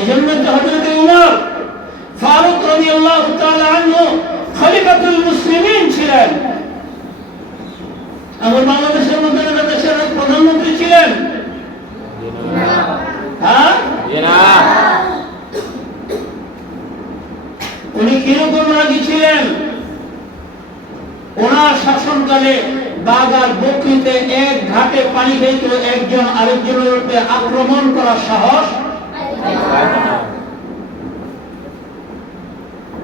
এজন্য তো হযরত উমর ফারুক রাদিয়াল্লাহু তাআলা আনহু খলিফাতুল মুসলিমিন ছিলেন। আমার বাংলাদেশের মতো দেশের প্রধানমন্ত্রী ছিলেন উনি কিরকম রাজি ছিলেন? ওনার শাসনকালে বাঘ আর বকরিতে এক ঘাটে পানি খাইত, একজন আরেকজনের উপরে আক্রমণ করার সাহস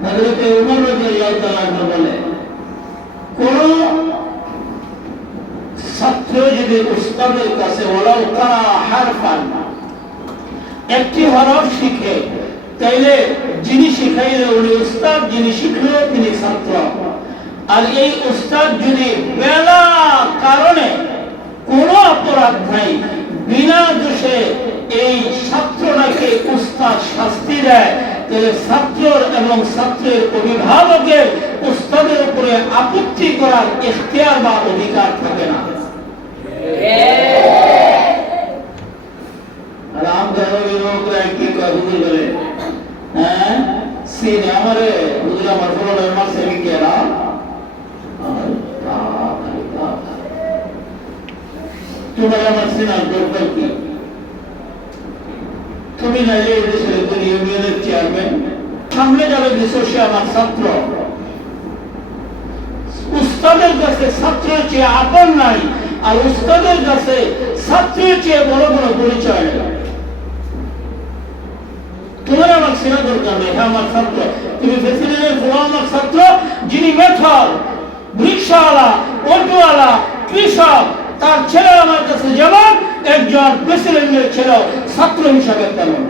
হযরত উমর রাদিয়াল্লাহু তাআলা বলে, কোন ছাত্র যদি উস্তাদের কাছে ওলাও কারা হারফান একটি হরফ শিখে, তাইলে যিনি শিখাইলে উনি উস্তাদ, যিনি শিখলো তিনি ছাত্র। আর এই উস্তাদ যদি বেলা কারণে কোনো অপরাধ নাই, বিনা দোষে এই ছাত্রটাকে উস্তাদ শাস্তি দেয়, তাহলে ছাত্রর এবং ছাত্রের অভিভাবকের উস্তাদের উপরে আপত্তি করার ইখতিয়ার বা অধিকার থাকে না। আর আমদানি লোকরা কি কয় হুজুর বলে, হ্যাঁ সিনে আমারে হুজুর আমার ফলোয়ার মাসে বিকেরা তোমার আমার সিনার দরকার কি? তুমি নাইলে এই দেশের একজন ইউনিয়নের চেয়ারম্যান, সামনে যাবে দেশের সে আমার ছাত্র। উস্তাদের কাছে ছাত্রের চেয়ে আপন নাই, আর উস্তাদের কাছে ছাত্রের চেয়ে বড় বড় পরিচয় নেই। তোমার আমার সেনা দরকার নেই, হ্যাঁ আমার ছাত্র। তুমি প্রেসিডেন্টের ফোলা আমার ছাত্র, যিনি মেথর, রিক্সাওয়ালা, অটোওয়ালা, কৃষক, তার ছেলে আমার কাছে যেমন একজন প্রেসিডেন্টের ছেলে ছাত্র হিসাবে তেমন।